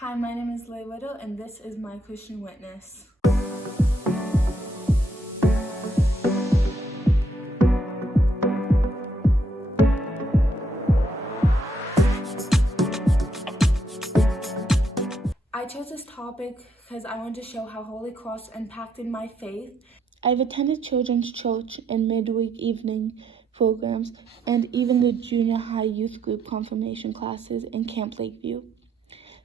Hi, my name is Ritter, and this is my Christian witness. I chose this topic because I wanted to show how Holy Cross impacted my faith. I've attended children's church and midweek evening programs, and even the junior high youth group confirmation classes in Camp Lakeview.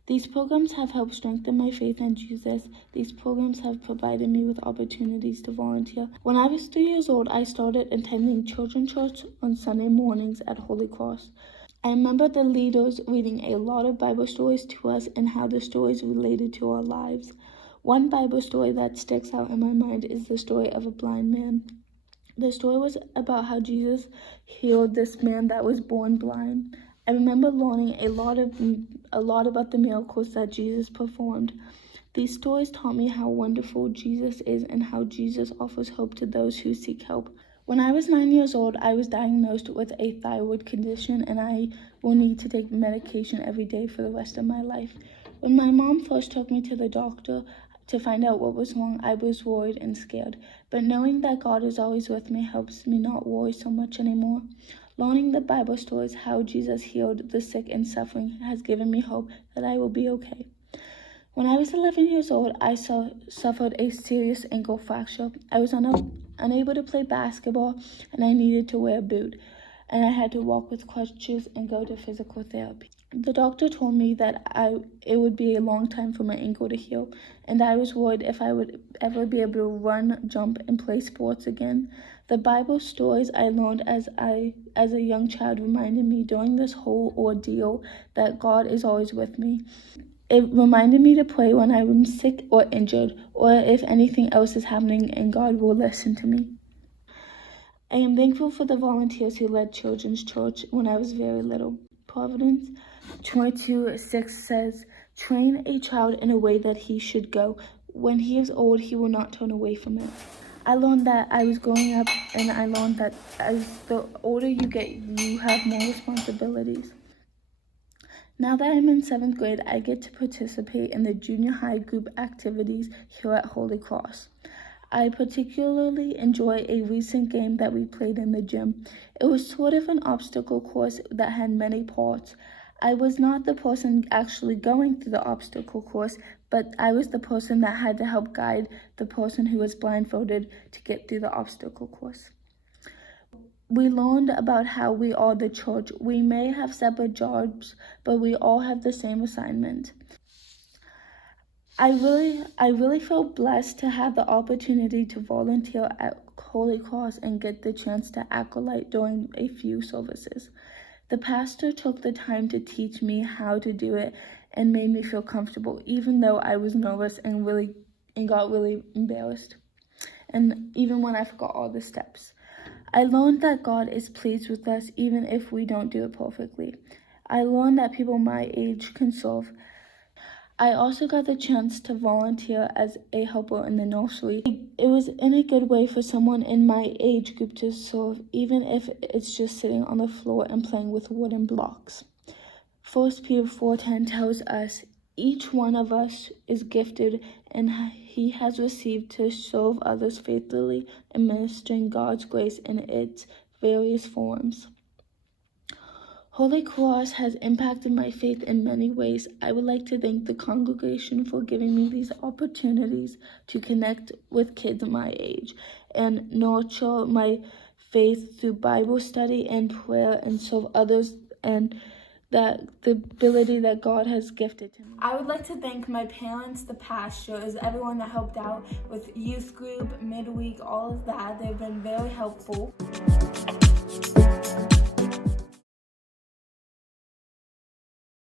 These programs have helped strengthen my faith in Jesus. These programs have provided me with opportunities to volunteer. When I was 3 years old, I started attending children's church on Sunday mornings at Holy Cross. I remember the leaders reading a lot of Bible stories to us and how the stories related to our lives. One Bible story that sticks out in my mind is the story of a blind man. The story was about how Jesus healed this man that was born blind. I remember learning a lot about the miracles that Jesus performed. These stories taught me how wonderful Jesus is and how Jesus offers hope to those who seek help. When I was 9 years old, I was diagnosed with a thyroid condition, and I will need to take medication every day for the rest of my life. When my mom first took me to the doctor to find out what was wrong, I was worried and scared. But knowing that God is always with me helps me not worry so much anymore. Learning the Bible stories how Jesus healed the sick and suffering has given me hope that I will be okay. When I was 11 years old, I suffered a serious ankle fracture. I was unable to play basketball, and I needed to wear a boot, and I had to walk with crutches and go to physical therapy. The doctor told me that it would be a long time for my ankle to heal, and I was worried if I would ever be able to run, jump, and play sports again. The Bible stories I learned as a young child reminded me during this whole ordeal that God is always with me. It reminded me to pray when I am sick or injured, or if anything else is happening, and God will listen to me. I am thankful for the volunteers who led children's church when I was very little. Providence 22:6 says, "Train a child in a way that he should go. When he is old, he will not turn away from it." I learned that I was growing up, and I learned that as the older you get, you have more responsibilities. Now that I'm in 7th grade, I get to participate in the junior high group activities here at Holy Cross. I particularly enjoy a recent game that we played in the gym. It was sort of an obstacle course that had many parts. I was not the person actually going through the obstacle course, but I was the person that had to help guide the person who was blindfolded to get through the obstacle course. We learned about how we are the church. We may have separate jobs, but we all have the same assignment. I really feel blessed to have the opportunity to volunteer at Holy Cross and get the chance to acolyte during a few services. The pastor took the time to teach me how to do it and made me feel comfortable, even though I was nervous and got really embarrassed, and even when I forgot all the steps. I learned that God is pleased with us even if we don't do it perfectly. I learned that people my age can serve. I also got the chance to volunteer as a helper in the nursery. It was in a good way for someone in my age group to serve, even if it's just sitting on the floor and playing with wooden blocks. 1 Peter 4:10 tells us, "Each one of us is gifted and he has received to serve others faithfully, administering God's grace in its various forms." Holy Cross has impacted my faith in many ways. I would like to thank the congregation for giving me these opportunities to connect with kids my age and nurture my faith through Bible study and prayer and serve others, and that the ability that God has gifted to me. I would like to thank my parents, the pastors, everyone that helped out with youth group, midweek, all of that. They've been very helpful.